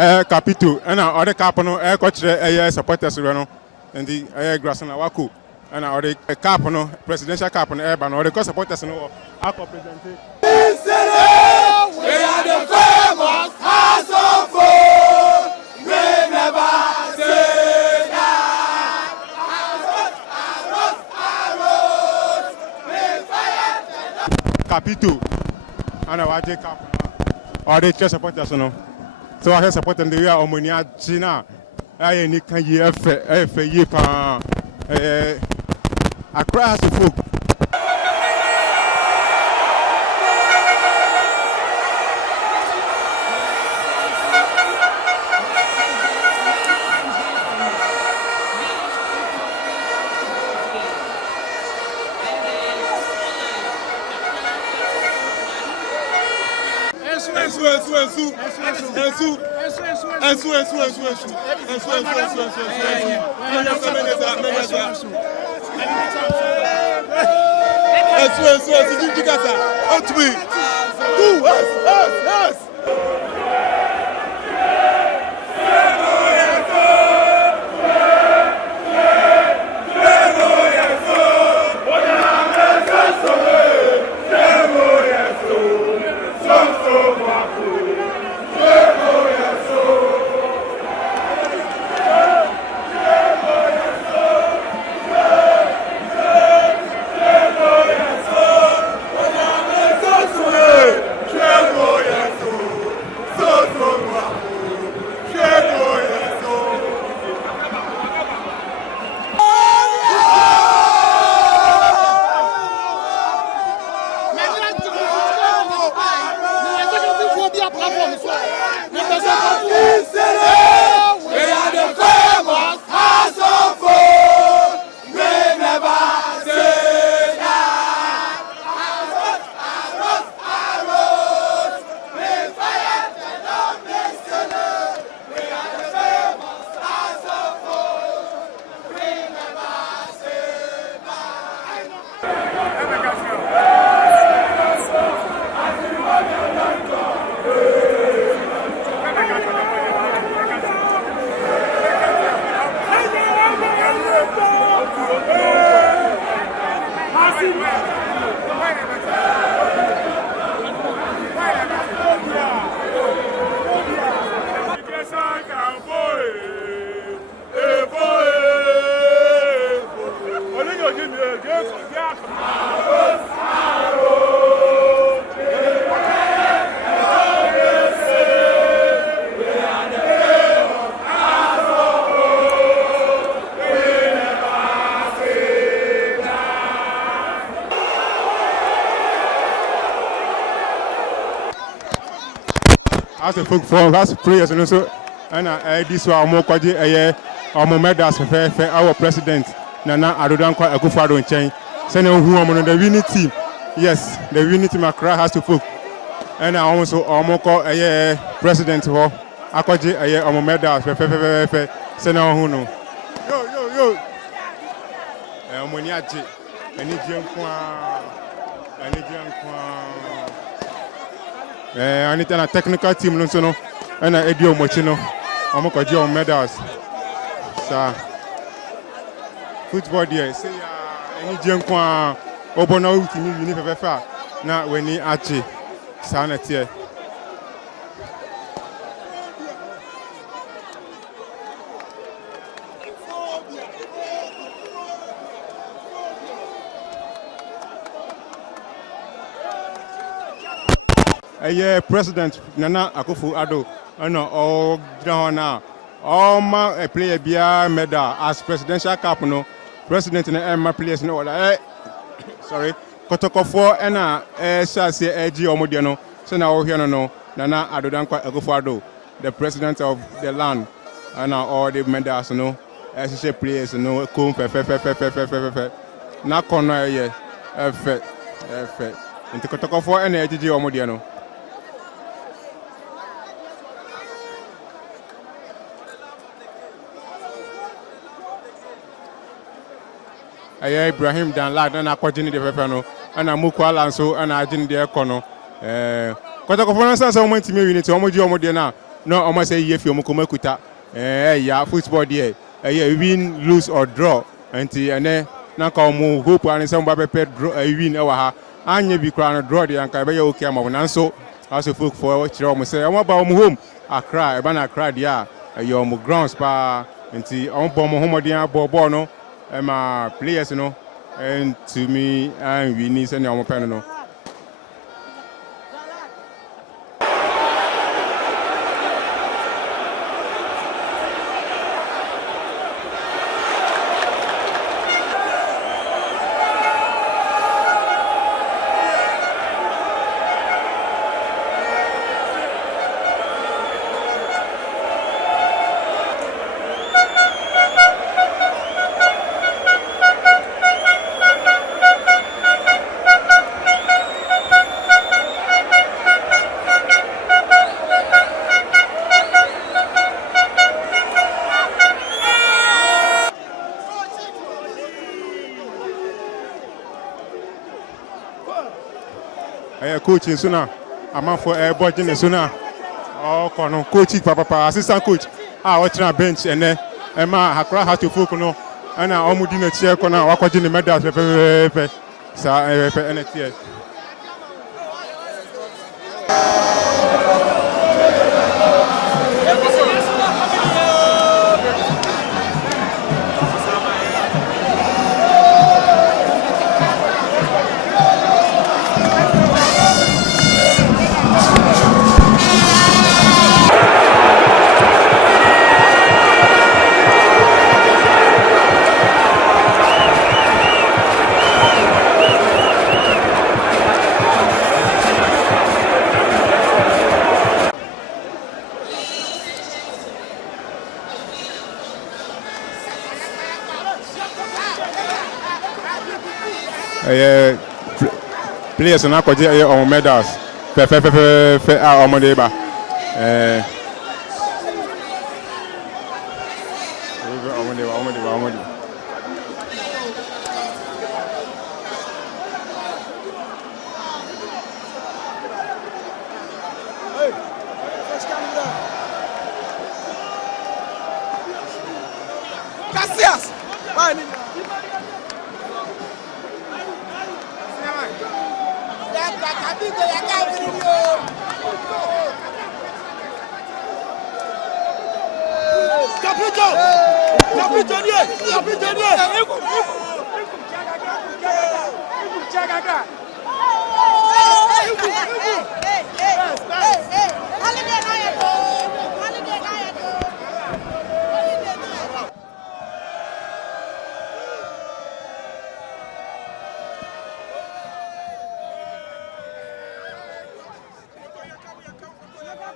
Capito and other capono coach supporters no and the grass and Awako and other capono presidential capono urban or the supporters no Awako presented. We are the famous house of food. We never say that. Capito and our capono or the supporters no. So I support them the way Omonia China. I need can you Yipa across the folk. As a folk from last prayers and also and this one more kwaji our medals for our president Nana Adodankwa Akufo-Addo in chain send who am on the winning team. Yes, the winning team Accra has to folk and also our call president for akwaji our medals for send who no yo amoniaji ani jiankwa I need a technical team no and a edio mochino omokoji medals sa football there say any jenkwa obona utimi wini fefa na weni achi sa na tie President Nana Akufo-Addo and all now all my player be medal as presidential cap no president and my players no sorry Kotoko 4 and Shasi AG Omodiano so now here no Nana Adodankwa Akufo-Addo the president of the land and all the medals no as players no come na kono ye efe into Kotoko 4 and AG Omodiano. Ibrahim Dan Lad and Aquajini de Pepano and Mukwala so and Ajin de Econo. Kotoko for instance, I went to me unit Omoji Omodiana no almost say if you mukuma kuta yeah football there win lose or draw and na ka omo hope an say mba pepe draw win e wa ha anye bi kra no draw there anka be ya okay am nanso also folk for kire omo say omo ba omo home Accra e ba na Accra there your omo grounds pa nti omo bo omo homodin abọ no ma players no and to me and we need send omo pen no. Coaching sooner, I'm for a budget sooner. Oh, coaching, papa, assistant coach. Watching a bench and then Emma Hakra has to focus no. And I'm almost a chair corner, watching the medals. So, NXT. Players na ko je on medals fe omode ba omode Cassias Capitão!